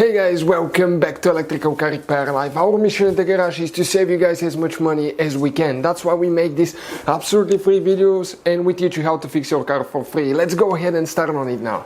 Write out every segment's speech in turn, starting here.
Hey guys, welcome back to Electrical Car Repair Live. Our mission in the garage is to save you guys as much money as we can. That's why we make these absolutely free videos and we teach you how to fix your car for free. Let's go ahead and start on it now.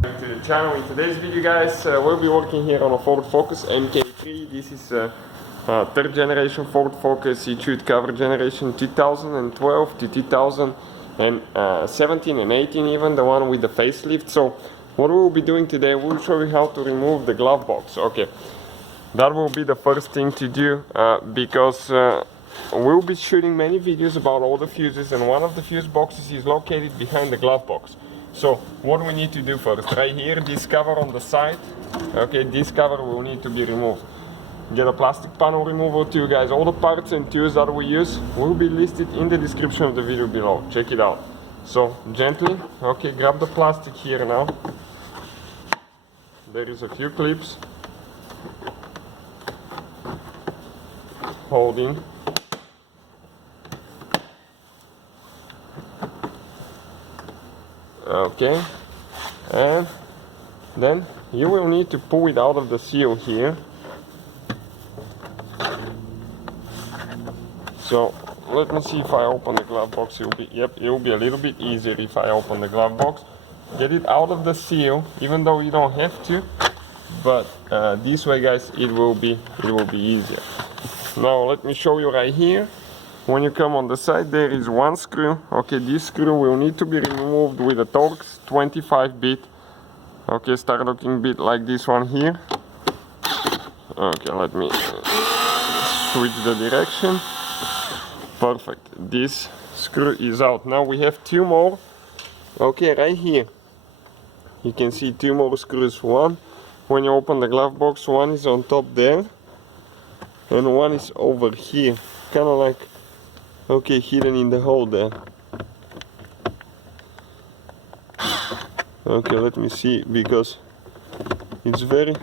To the channel. In today's video guys, we'll be working here on a Ford Focus MK3. This is third generation Ford Focus. It should cover generation 2012 to 2017 and 18 even, the one with the facelift. So what we'll be doing today, we'll show you how to remove the glove box. Okay, that will be the first thing to do because we'll be shooting many videos about all the fuses, and one of the fuse boxes is located behind the glove box. So what we need to do first, right here, this cover on the side, okay, this cover will need to be removed. Get a plastic panel remover too, guys. All the parts and tools that we use will be listed in the description of the video below. Check it out. So gently, okay, grab the plastic here now. There is a few clips. Hold in. Okay, and then you will need to pull it out of the seal here. So let me see if I open the glove box. It will be a little bit easier if I open the glove box. Get it out of the seal, even though you don't have to. But this way, guys, it will be easier. Now let me show you right here. When you come on the side, there is one screw. Okay, this screw will need to be removed with a Torx 25 bit. Okay, start looking bit like this one here. Okay, let me switch the direction. Perfect. This screw is out. Now we have two more. Okay, right here. You can see two more screws. One, when you open the glove box, one is on top there, and one is over here. Kind of like, okay, hidden in the hole there. Okay, let me see, because it's very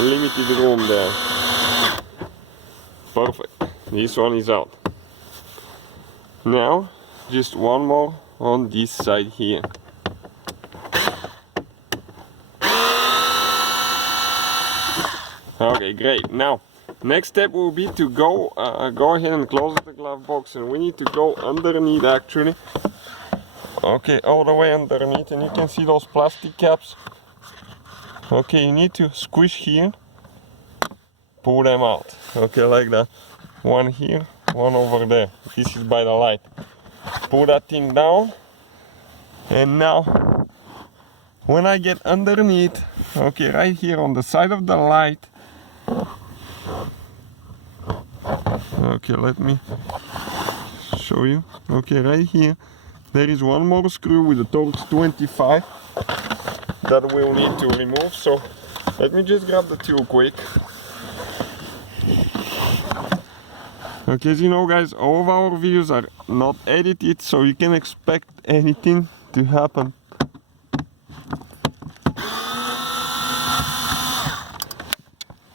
limited room there. Perfect. This one is out. Now, just one more on this side here. Okay, great. Now, next step will be to go ahead and close the glove box, and we need to go underneath actually. Okay, all the way underneath, and you can see those plastic caps. Okay, you need to squish here, pull them out. Okay, like that. One here, one over there. This is by the light. Pull that thing down, and now when I get underneath, okay, right here on the side of the light, okay, let me show you. Okay, right here there is one more screw with a Torx 25 that we'll need to remove. So let me just grab the tool quick. Okay, as you know guys, all of our videos are not edited, so you can expect anything to happen.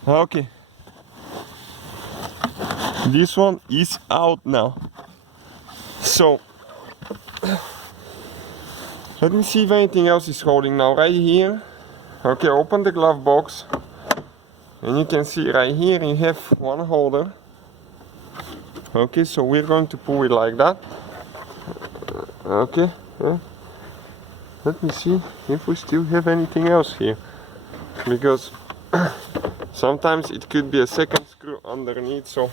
Okay, this one is out now. So let me see if anything else is holding now. Right here, okay, open the glove box, and you can see right here you have one holder. Okay, so we're going to pull it like that. Okay, let me see if we still have anything else here, because sometimes it could be a second screw underneath. So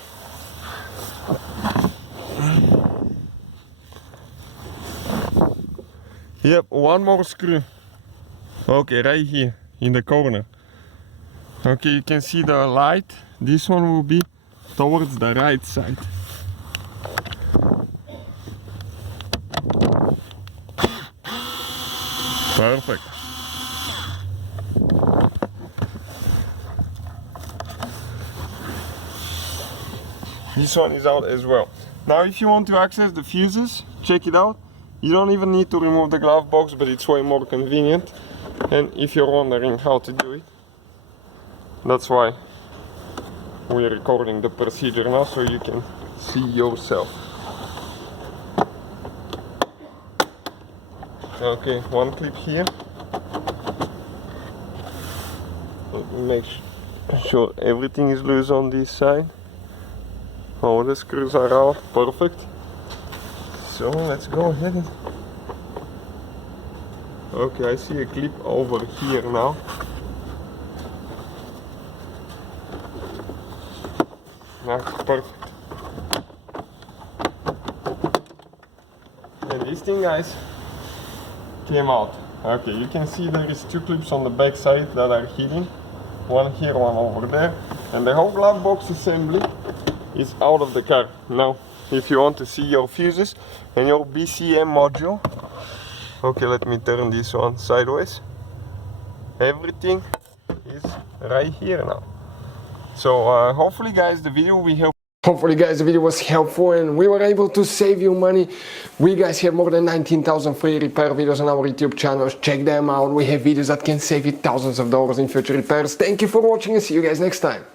yep, one more screw. Okay, right here in the corner. Okay, you can see the light. This one will be towards the right side. Perfect. This one is out as well. Now if you want to access the fuses, check it out. You don't even need to remove the glove box, but it's way more convenient. And if you're wondering how to do it, that's why we're recording the procedure now, so you can see yourself. Okay, one clip here. Let me make sure everything is loose on this side. All the screws are out, perfect. So let's go ahead and... Okay, I see a clip over here now. That's perfect. And this thing, guys, came out. Okay, you can see there is two clips on the back side that are heating. One here, one over there. And the whole glove box assembly is out of the car. Now, if you want to see your fuses and your BCM module, okay, let me turn this one sideways. Everything is right here now. So hopefully, guys, the video will help. Hopefully, guys, the video was helpful and we were able to save you money. We guys have more than 19,000 free repair videos on our YouTube channels. Check them out. We have videos that can save you thousands of dollars in future repairs. Thank you for watching and see you guys next time.